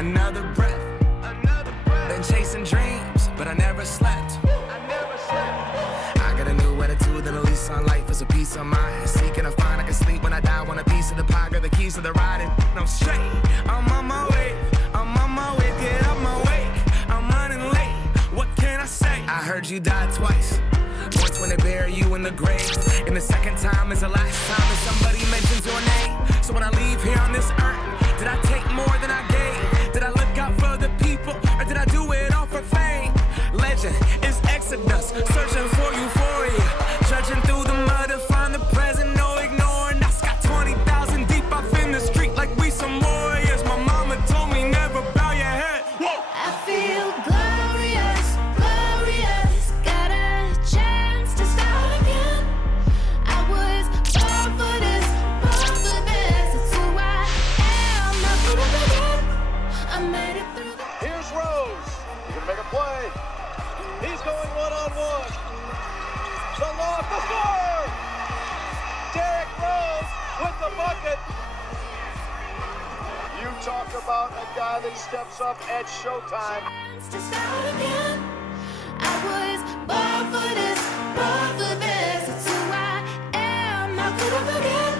another breath. Been chasing dreams, but I never slept. I got a new attitude and a lease on life is a piece of mind. Seeking to find I can sleep when I die. Want a piece of the pie, got the keys to the ride. And I'm straight, I'm on my way. I'm on my way, get up my way. I'm running late, what can I say? I heard you died twice. Once when they bury you in the grave, and the second time is the last time that somebody mentions your name. So when I leave here on this earth, did I take more than I gave? Did I look out for the people, or did I do it all for fame? Legend is Exodus, searching for euphoria, judging through the mud to find the present, no ignoring. I got 20,000 deep off in the street like we some warriors. My mama told me never bow your head. Whoa. I feel glorious, glorious. Got a chance to start again. I was born for this, born for this. It's who I am, not gonna forget. I made it through the... Here's Rose. He's gonna make a play. He's going one-on-one. The loft, the score! Derrick Rose with the bucket. You talk about a guy that steps up at showtime. To start again. I was born for this, born for this. It's who I am, not gonna forget.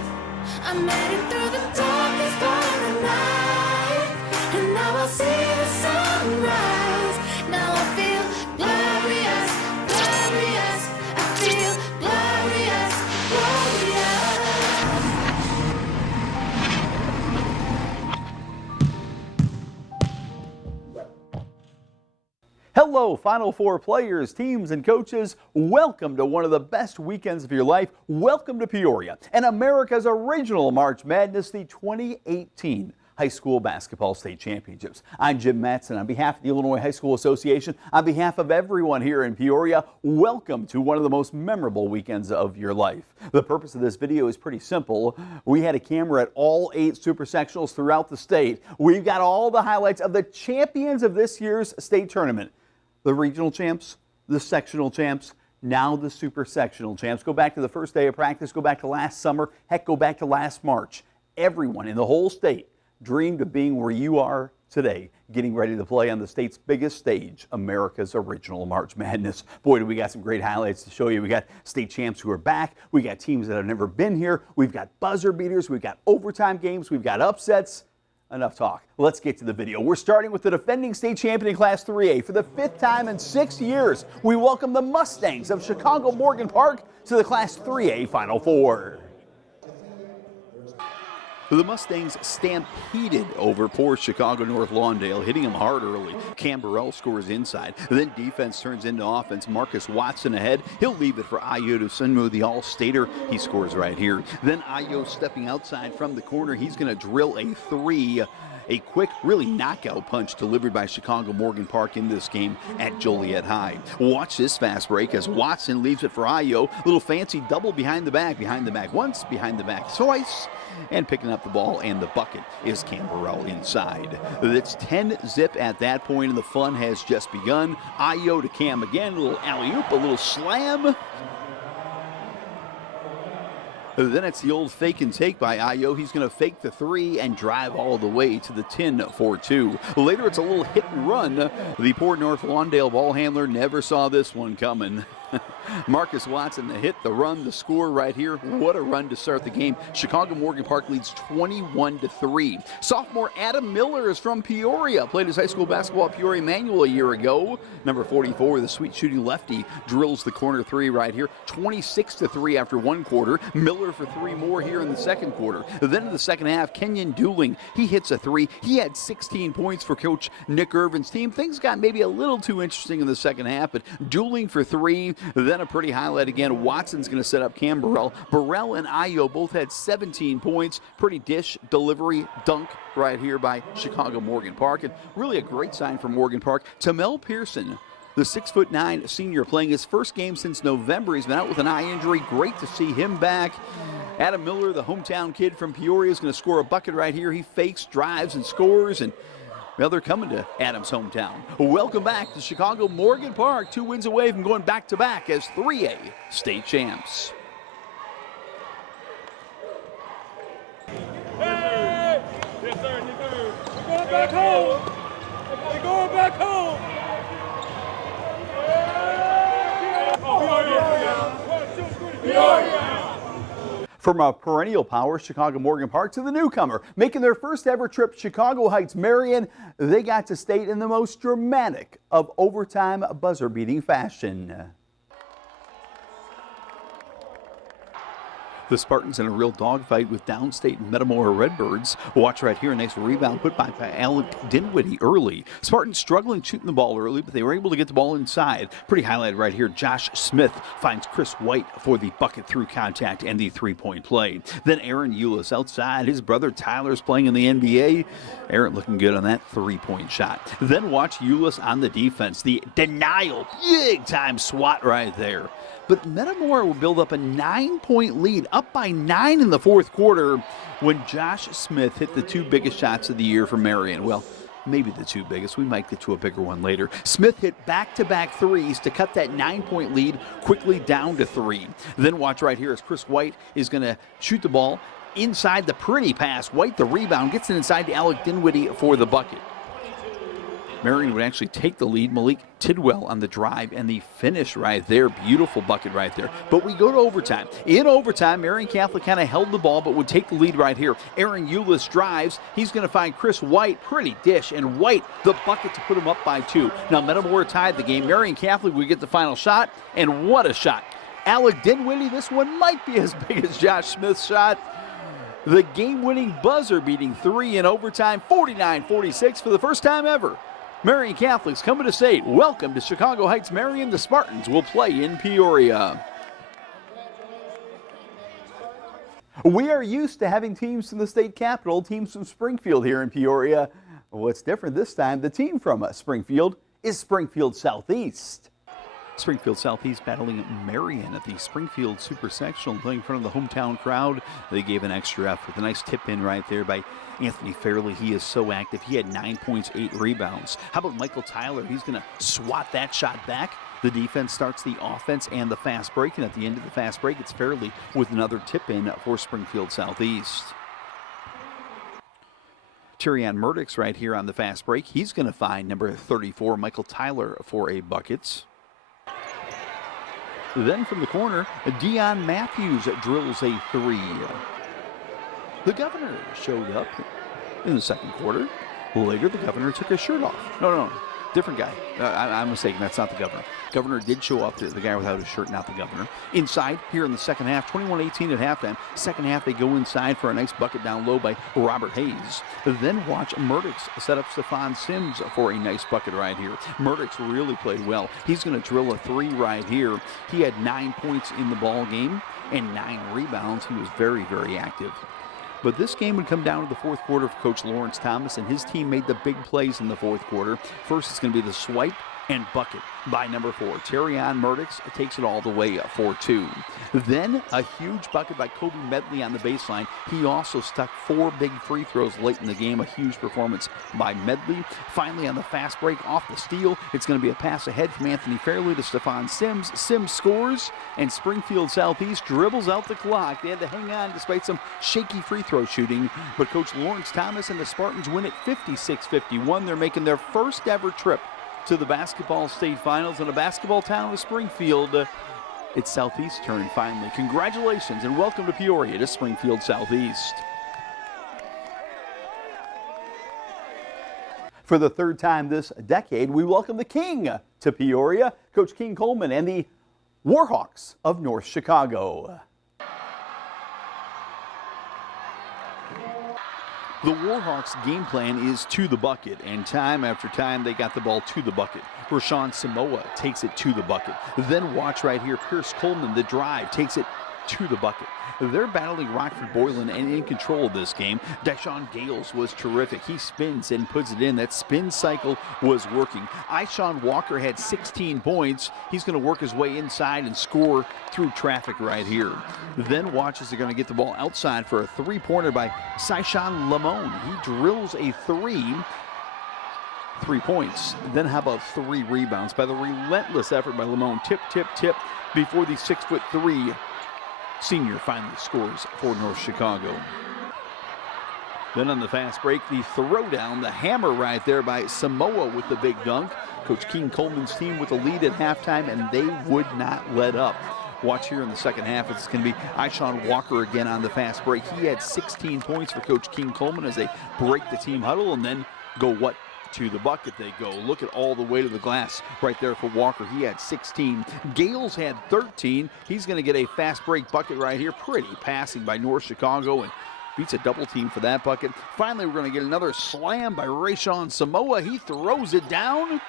I made it through the darkest part of the night, and now I see the sunrise. Now I feel glorious, glorious. I feel glorious, glorious. Hello, Final Four players, teams, and coaches. Welcome to one of the best weekends of your life. Welcome to Peoria and America's original March Madness, the 2018 High School Basketball State Championships. I'm Jim Mattson on behalf of the Illinois High School Association. On behalf of everyone here in Peoria, welcome to one of the most memorable weekends of your life. The purpose of this video is pretty simple. We had a camera at all 8 super sectionals throughout the state. We've got all the highlights of the champions of this year's state tournament. The regional champs, the sectional champs, now the super sectional champs. Go back to the first day of practice, go back to last summer, heck, go back to last March. Everyone in the whole state dreamed of being where you are today, getting ready to play on the state's biggest stage, America's original March Madness. Boy, do we got some great highlights to show you. We got state champs who are back. We got teams that have never been here. We've got buzzer beaters. We've got overtime games. We've got upsets. Enough talk. Let's get to the video. We're starting with the defending state champion in Class 3A. For the 5th time in 6 years, we welcome the Mustangs of Chicago Morgan Park to the Class 3A Final Four. The Mustangs stampeded over poor Chicago North Lawndale, hitting them hard early. Cam Burrell scores inside. Then defense turns into offense. Marcus Watson ahead. He'll leave it for Ayo Dosunmu, the All-Stater. He scores right here. Then Ayo stepping outside from the corner. He's going to drill a 3. A quick, really knockout punch delivered by Chicago Morgan Park in this game at Joliet High. Watch this fast break as Watson leaves it for Ayo. Little fancy double behind the back once, behind the back twice. And picking up the ball and the bucket is Cam Burrell inside. It's 10-zip at that point, and the fun has just begun. Ayo to Cam again, a little alley-oop, a little slam. Then it's the old fake and take by Ayo. He's going to fake the 3 and drive all the way to the tin for 2. Later, it's a little hit and run. The poor North Lawndale ball handler never saw this one coming. Marcus Watson to hit the run, the score right here. What a run to start the game. Chicago Morgan Park leads 21-3. Sophomore Adam Miller is from Peoria. Played his high school basketball at Peoria Manual a year ago. Number 44, the sweet shooting lefty, drills the corner 3 right here. 26-3 after 1 quarter. Miller for 3 more here in the second quarter. Then in the second half, Kenyon Dooling, he hits a 3. He had 16 points for Coach Nick Irvin's team. Things got maybe a little too interesting in the second half, but Dooling for 3. Then a pretty highlight again. Watson's going to set up Cam Burrell. Burrell and Ayo both had 17 points. Pretty dish, delivery, dunk right here by Chicago Morgan Park. And really a great sign for Morgan Park. Tamel Pearson, the 6'9" senior, playing his first game since November. He's been out with an eye injury. Great to see him back. Adam Miller, the hometown kid from Peoria, is going to score a bucket right here. He fakes, drives, and scores. And well, they're coming to Adams' hometown. Welcome back to Chicago Morgan Park. 2 wins away from going back-to-back as 3A state champs. Yes, sir. Yes, sir. We're going back home. going back home. From a perennial power, Chicago Morgan Park, to the newcomer, making their first ever trip, Chicago Heights Marion. They got to state in the most dramatic of overtime buzzer-beating fashion. The Spartans in a real dogfight with downstate Metamora Redbirds. Watch right here, a nice rebound put by Alec Dinwiddie early. Spartans struggling shooting the ball early, but they were able to get the ball inside. Pretty highlight right here. Josh Smith finds Chris White for the bucket through contact and the three-point play. Then Aaron Eulis outside. His brother Tyler's playing in the NBA. Aaron looking good on that three-point shot. Then watch Eulis on the defense. The denial, big-time swat right there. But Metamora will build up a 9-point lead, up by 9 in the fourth quarter, when Josh Smith hit the two biggest shots of the year for Marion. Well, maybe the two biggest. We might get to a bigger one later. Smith hit back-to-back threes to cut that 9-point lead quickly down to 3. Then watch right here as Chris White is going to shoot the ball inside. The pretty pass. White the rebound, gets it inside to Alec Dinwiddie for the bucket. Marion would actually take the lead. Malik Tidwell on the drive and the finish right there. Beautiful bucket right there. But we go to overtime. In overtime, Marion Catholic kind of held the ball but would take the lead right here. Aaron Eulis drives. He's going to find Chris White. Pretty dish. And White the bucket to put him up by 2. Now Metamora tied the game. Marion Catholic would get the final shot. And what a shot. Alec Dinwiddie, this one might be as big as Josh Smith's shot. The game-winning buzzer-beating 3 in overtime. 49-46 for the first time ever. Marion Catholics coming to state. Welcome to Chicago Heights Marion. The Spartans will play in Peoria. We are used to having teams from the state capital, teams from Springfield here in Peoria. What's different this time, the team from Springfield is Springfield Southeast. Springfield Southeast battling Marion at the Springfield Super Sectional, playing in front of the hometown crowd. They gave an extra effort. A nice tip in right there by Anthony Fairley. He is so active. He had 9 points, 8 rebounds. How about Michael Tyler? He's going to swat that shot back. The defense starts the offense and the fast break, and at the end of the fast break, it's Fairley with another tip in for Springfield Southeast. Tyrion Murdix right here on the fast break. He's going to find number 34, Michael Tyler, for a bucket. Then from the corner, Dion Matthews drills a 3. The Governor showed up in the second quarter. Later, the Governor took his shirt off. No, different guy. I'm mistaken. That's not the Governor. Governor did show up, the guy without his shirt, not the Governor. Inside here in the second half, 21-18 at halftime. Second half, they go inside for a nice bucket down low by Robert Hayes. Then watch Murdix set up Stephon Sims for a nice bucket right here. Murdix really played well. He's going to drill a 3 right here. He had 9 points in the ball game and 9 rebounds. He was very, very active. But this game would come down to the fourth quarter for Coach Lawrence Thomas, and his team made the big plays in the fourth quarter. First, it's going to be the swipe and bucket by number 4. Tyrion Murdix takes it all the way for 2. Then a huge bucket by Kobe Medley on the baseline. He also stuck 4 big free throws late in the game. A huge performance by Medley. Finally, on the fast break off the steal, it's going to be a pass ahead from Anthony Fairley to Stephon Sims. Sims scores, and Springfield Southeast dribbles out the clock. They had to hang on despite some shaky free throw shooting, but Coach Lawrence Thomas and the Spartans win it 56-51. They're making their first ever trip to the basketball state finals in a basketball town of Springfield. It's Southeast's turn finally. Congratulations and welcome to Peoria to Springfield Southeast. For the third time this decade, we welcome the King to Peoria, Coach King Coleman and the Warhawks of North Chicago. The Warhawks' game plan is to the bucket, and time after time they got the ball to the bucket. Rashawn Samoa takes it to the bucket. Then watch right here, Pierce Coleman, the drive, takes it to the bucket. They're battling Rockford Boylan and in control of this game. Deshaun Gales was terrific. He spins and puts it in. That spin cycle was working. Ishawn Walker had 16 points. He's going to work his way inside and score through traffic right here. Then watch as they're going to get the ball outside for a three-pointer by Syshawn Lamone. He drills a 3 points. Then how about 3 rebounds by the relentless effort by Lamone. Tip, tip, tip before the 6'3" senior finally scores for North Chicago. Then on the fast break, the throwdown, the hammer right there by Samoa with the big dunk. Coach King Coleman's team with the lead at halftime, and they would not let up. Watch here in the second half, it's going to be Ishawn Walker again on the fast break. He had 16 points for Coach King Coleman as they break the team huddle and then go to the bucket they go. Look at all the way to the glass right there for Walker. He had 16. Gales had 13. He's going to get a fast break bucket right here. Pretty passing by North Chicago and beats a double team for that bucket. Finally, we're going to get another slam by Rayshon Samoa. He throws it down.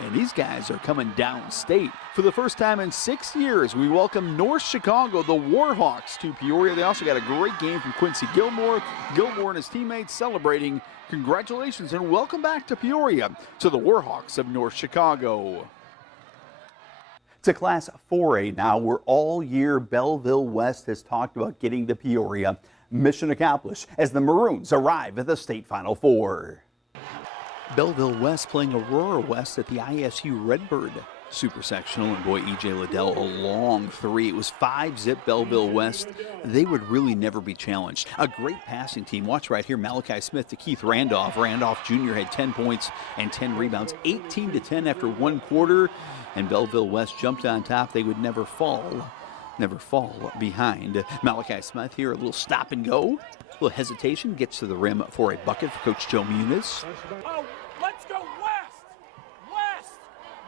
And these guys are coming downstate. For the first time in 6 years, we welcome North Chicago, the Warhawks, to Peoria. They also got a great game from Quincy Gilmore. Gilmore and his teammates celebrating. Congratulations and welcome back to Peoria to the Warhawks of North Chicago. To Class 4A now, where all year Belleville West has talked about getting to Peoria. Mission accomplished as the Maroons arrive at the state Final Four. Belleville West playing Aurora West at the ISU Redbird Super Sectional, and boy, E.J. Liddell, a long three. It was 5-zip Belleville West. They would really never be challenged. A great passing team. Watch right here, Malachi Smith to Keith Randolph. Randolph Jr. had 10 points and 10 rebounds, 18-10 after one quarter, and Belleville West jumped on top. They would never fall behind. Malachi Smith here, a little stop and go. A little hesitation, gets to the rim for a bucket for Coach Joe Muniz. Oh, let's go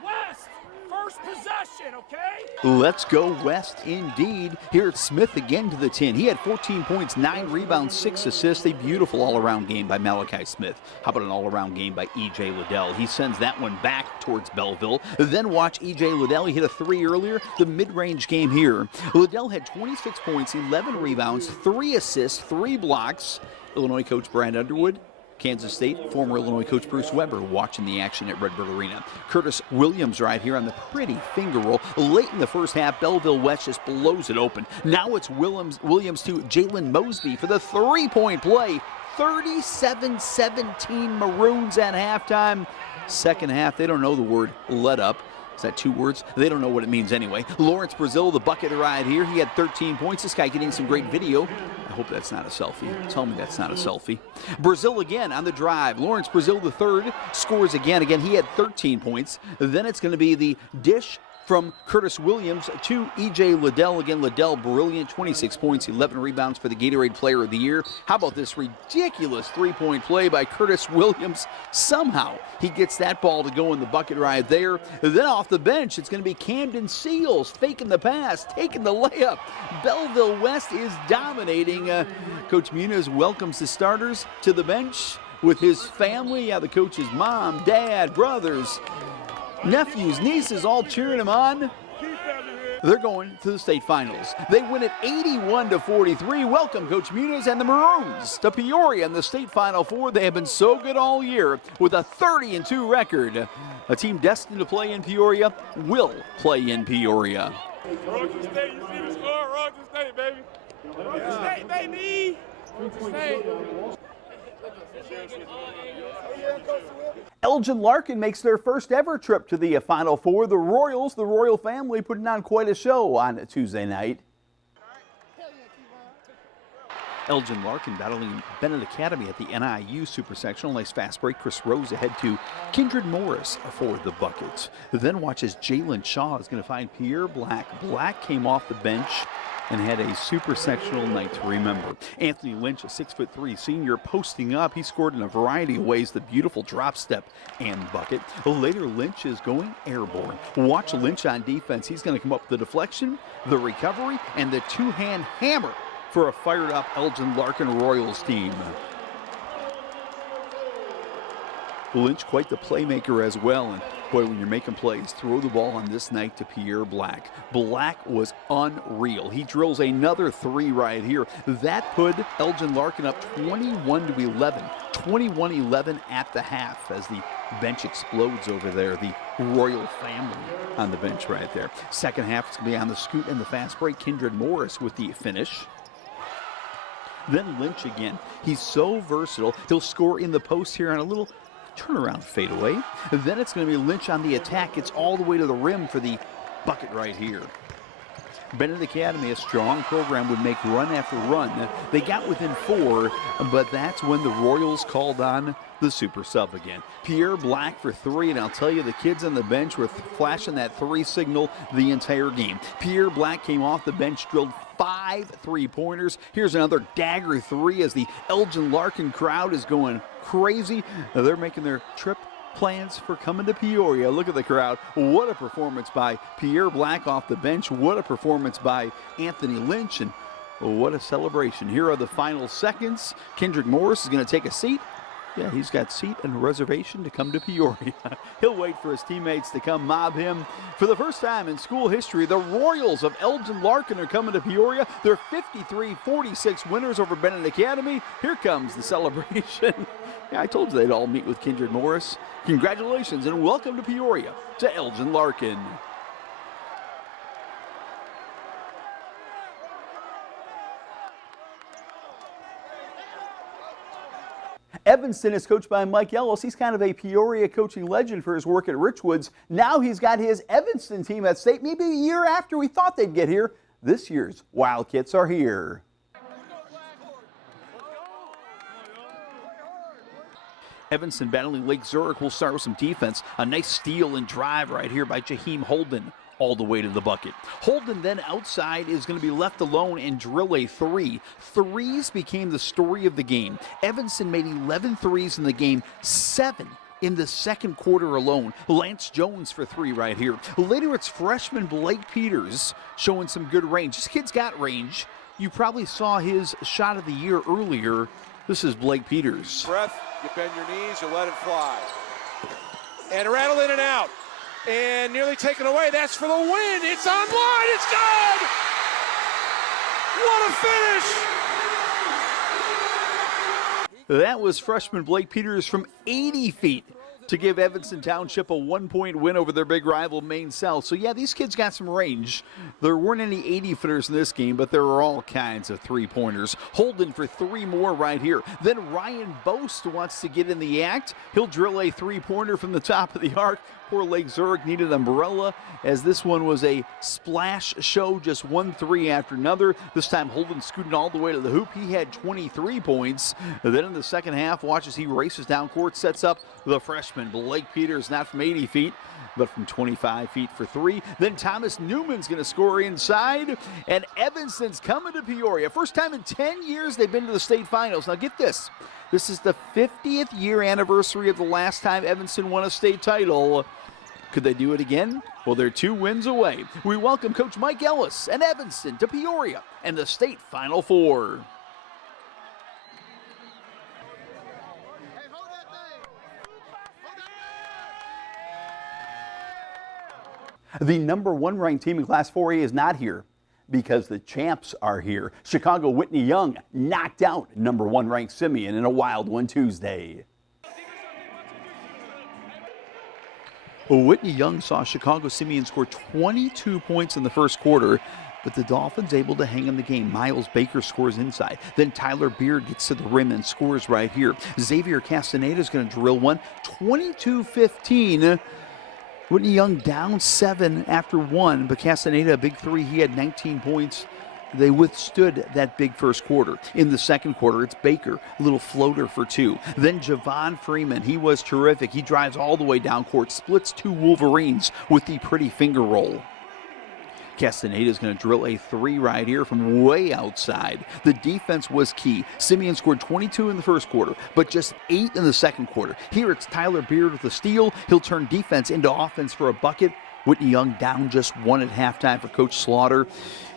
West, first possession, okay? Let's go West indeed. Here it's Smith again to the 10. He had 14 points, 9 rebounds, 6 assists. A beautiful all-around game by Malachi Smith. How about an all-around game by E.J. Liddell? He sends that one back towards Belleville. Then watch E.J. Liddell. He hit a 3 earlier. The mid-range game here. Liddell had 26 points, 11 rebounds, 3 assists, 3 blocks. Illinois coach Brad Underwood. Kansas State, former Illinois coach Bruce Weber watching the action at Redbird Arena. Curtis Williams right here on the pretty finger roll. Late in the first half, Belleville West just blows it open. Now it's Williams to Jalen Mosby for the three-point play. 37-17 Maroons at halftime. Second half, they don't know the word let up. Is that 2 words? They don't know what it means anyway. Lawrence Brazil, the bucket right here. He had 13 points. This guy getting some great video. I hope that's not a selfie. Tell me that's not a selfie. Brazil again on the drive. Lawrence Brazil, the third, scores again. Again, he had 13 points. Then it's going to be the dish from Curtis Williams to E.J. Liddell. Again, Liddell, brilliant, 26 points, 11 rebounds for the Gatorade Player of the Year. How about this ridiculous three-point play by Curtis Williams? Somehow he gets that ball to go in the bucket right there. Then off the bench, it's going to be Camden Seals faking the pass, taking the layup. Belleville West is dominating. Coach Muniz welcomes the starters to the bench with his family. Yeah, the coach's mom, dad, brothers, nephews, nieces, all cheering him on. They're going to the state finals. They win it 81-43. Welcome Coach Muniz and the Maroons to Peoria in the state Final Four. They have been so good all year with a 30-2 record. A team destined to play in Peoria will play in Peoria. Roger State, you see the score? Roger State, baby. Roger State, baby. Roger State. Elgin Larkin makes their first ever trip to the Final Four. The Royals, the Royal family, putting on quite a show on Tuesday night. Elgin Larkin battling Bennett Academy at the NIU Super Sectional. Nice fast break. Chris Rose ahead to Kindred Morris for the buckets. Then watches Jalen Shaw is going to find Pierre Black. Black came off the bench and had a super sectional night to remember. Anthony Lynch, a 6'3" senior, posting up. He scored in a variety of ways, the beautiful drop step and bucket. Later, Lynch is going airborne. Watch Lynch on defense. He's going to come up with the deflection, the recovery, and the two-hand hammer for a fired-up Elgin Larkin Royals team. Lynch, quite the playmaker as well, and boy, when you're making plays, throw the ball on this night to Pierre Black. Black was unreal. He drills another 3 right here. That put Elgin Larkin up 21-11. 21-11 at the half as the bench explodes over there. The Royal family on the bench right there. Second half, it's going to be on the scoot and the fast break. Kindred Morris with the finish. Then Lynch again. He's so versatile. He'll score in the post here on a little turnaround fadeaway. Then it's going to be Lynch on the attack. It's all the way to the rim for the bucket right here. Bennett Academy, a strong program, would make run after run. They got within 4, but that's when the Royals called on the super sub again. Pierre Black for 3, and I'll tell you, the kids on the bench were flashing that 3 signal the entire game. Pierre Black came off the bench, drilled 5 3-pointers. Here's another dagger 3 as the Elgin Larkin crowd is going crazy. They're making their trip plans for coming to Peoria. Look at the crowd. What a performance by Pierre Black off the bench. What a performance by Anthony Lynch, and what a celebration. Here are the final seconds. Kendrick Morris is going to take a seat. Yeah, he's got seat and reservation to come to Peoria. He'll wait for his teammates to come mob him. For the first time in school history, the Royals of Elgin Larkin are coming to Peoria. They're 53-46 winners over Bennett Academy. Here comes the celebration. Yeah, I told you they'd all meet with Kendrick Morris. Congratulations and welcome to Peoria, to Elgin Larkin. Evanston is coached by Mike Ellis. He's kind of a Peoria coaching legend for his work at Richwoods. Now he's got his Evanston team at state, maybe a year after we thought they'd get here. This year's Wildcats are here. Evanston battling Lake Zurich. Will start with some defense. A nice steal and drive right here by Jaheim Holden, all the way to the bucket. Holden then outside is going to be left alone and drill a 3. Threes became the story of the game. Evanston made 11 threes in the game, 7 in the second quarter alone. Lance Jones for 3 right here. Later it's freshman Blake Peters showing some good range. This kid's got range. You probably saw his shot of the year earlier. This is Blake Peters. Breath, you bend your knees, you let it fly. And rattle in and out. And nearly taken away. That's for the win. It's on line. It's good. What a finish. That was freshman Blake Peters from 80 feet to give Evanston Township a 1-point win over their big rival Maine South. So yeah, these kids got some range. There weren't any 80-footers in this game, but there were all kinds of 3-pointers. Holden for 3 more right here. Then Ryan Boast wants to get in the act. He'll drill a 3-pointer from the top of the arc. Poor Lake Zurich needed an umbrella, as this one was a splash show, just 1 3 after another. This time Holden scooting all the way to the hoop. He had 23 points. And then in the second half, watch as he races down court, sets up the freshman Blake Peters, not from 80 feet, but from 25 feet for 3. Then Thomas Newman's going to score inside, and Evanston's coming to Peoria. First time in 10 years they've been to the state finals. Now get this. This is the 50th year anniversary of the last time Evanston won a state title. Could they do it again? Well, they're 2 wins away. We welcome Coach Mike Ellis and Evanston to Peoria and the state Final Four. The number 1 ranked team in Class 4A is not here because the champs are here. Chicago Whitney Young knocked out number 1 ranked Simeon in a wild one Tuesday. Whitney Young saw Chicago Simeon score 22 points in the first quarter, but the Dolphins able to hang in the game. Miles Baker scores inside. Then Tyler Beard gets to the rim and scores right here. Xavier Castaneda is going to drill one, 22-15. Whitney Young down 7 after 1, but Castaneda, a big 3, he had 19 points. They withstood that big first quarter. In the second quarter, it's Baker, a little floater for 2. Then Javon Freeman, he was terrific. He drives all the way down court, splits 2 Wolverines with the pretty finger roll. Castaneda is going to drill a 3 right here from way outside. The defense was key. Simeon scored 22 in the first quarter, but just 8 in the second quarter. Here it's Tyler Beard with a steal. He'll turn defense into offense for a bucket. Whitney Young down just 1 at halftime for Coach Slaughter.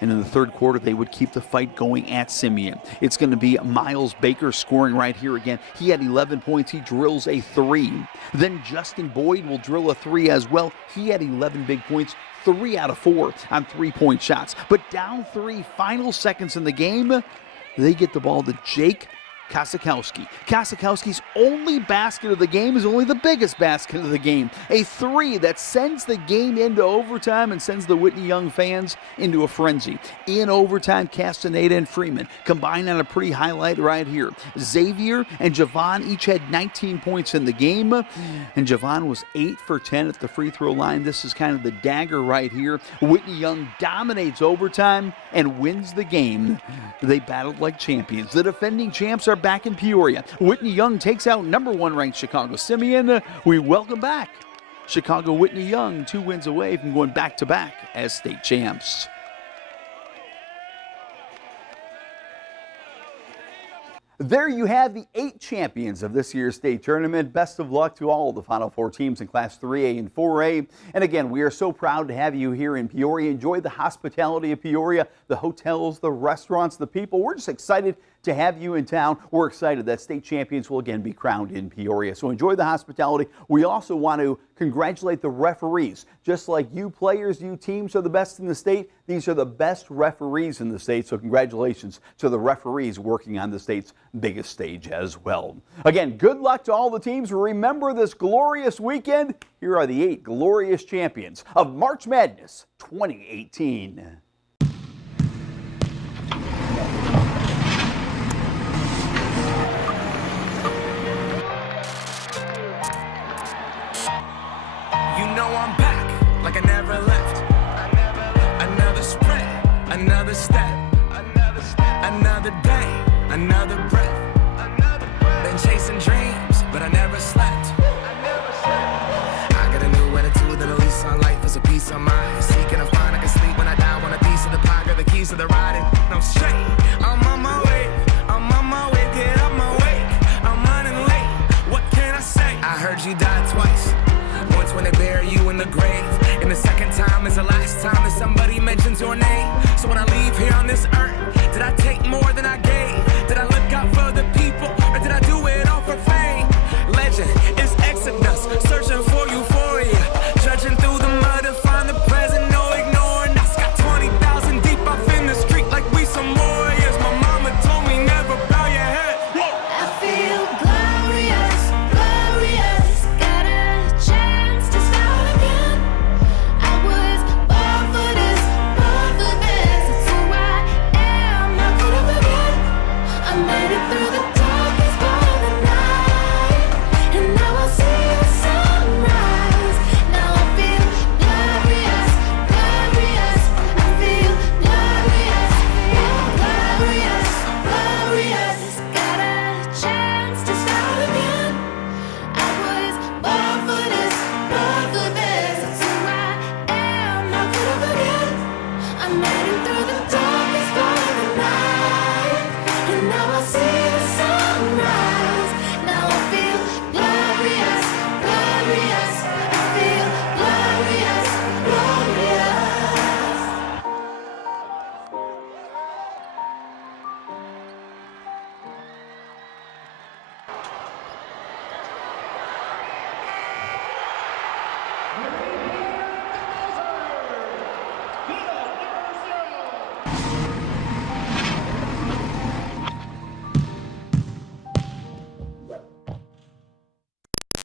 And in the third quarter, they would keep the fight going at Simeon. It's going to be Miles Baker scoring right here again. He had 11 points. He drills a 3. Then Justin Boyd will drill a 3 as well. He had 11 big points. 3 out of 4 on 3-point shots. But down 3, final seconds in the game, they get the ball to Jake Kosakowski. Kosakowski's only basket of the game is only the biggest basket of the game. A three that sends the game into overtime and sends the Whitney Young fans into a frenzy. In overtime, Castaneda and Freeman combined on a pretty highlight right here. Xavier and Javon each had 19 points in the game, and Javon was 8 for 10 at the free throw line. This is kind of the dagger right here. Whitney Young dominates overtime and wins the game. They battled like champions. The defending champs are back in Peoria. Whitney Young takes out number 1 ranked Chicago Simeon. We welcome back Chicago Whitney Young, 2 wins away from going back-to-back as state champs. There you have the 8 champions of this year's state tournament. Best of luck to all of the Final Four teams in Class 3A and 4A. And again, we are so proud to have you here in Peoria. Enjoy the hospitality of Peoria, the hotels, the restaurants, the people. We're just excited to have you in town. We're excited that state champions will again be crowned in Peoria. So enjoy the hospitality. We also want to congratulate the referees. Just like you players, you teams are the best in the state, these are the best referees in the state. So congratulations to the referees working on the state's biggest stage as well. Again, good luck to all the teams. Remember this glorious weekend. Here are the 8 glorious champions of March Madness 2018. I'm back like I never left. Another sprint, another step, another day, another breath. Been chasing dreams, but I never slept. I got a new attitude and a lease on life is a piece of mind. Seeking a find I can sleep when I die. Want a piece of the pie, got the keys to the riding. I'm straight, I'm on my way, get up my way. I'm running late, what can I say? I heard you died twice. Once when they bury you in the grave, and the second time is the last time that somebody mentions your name.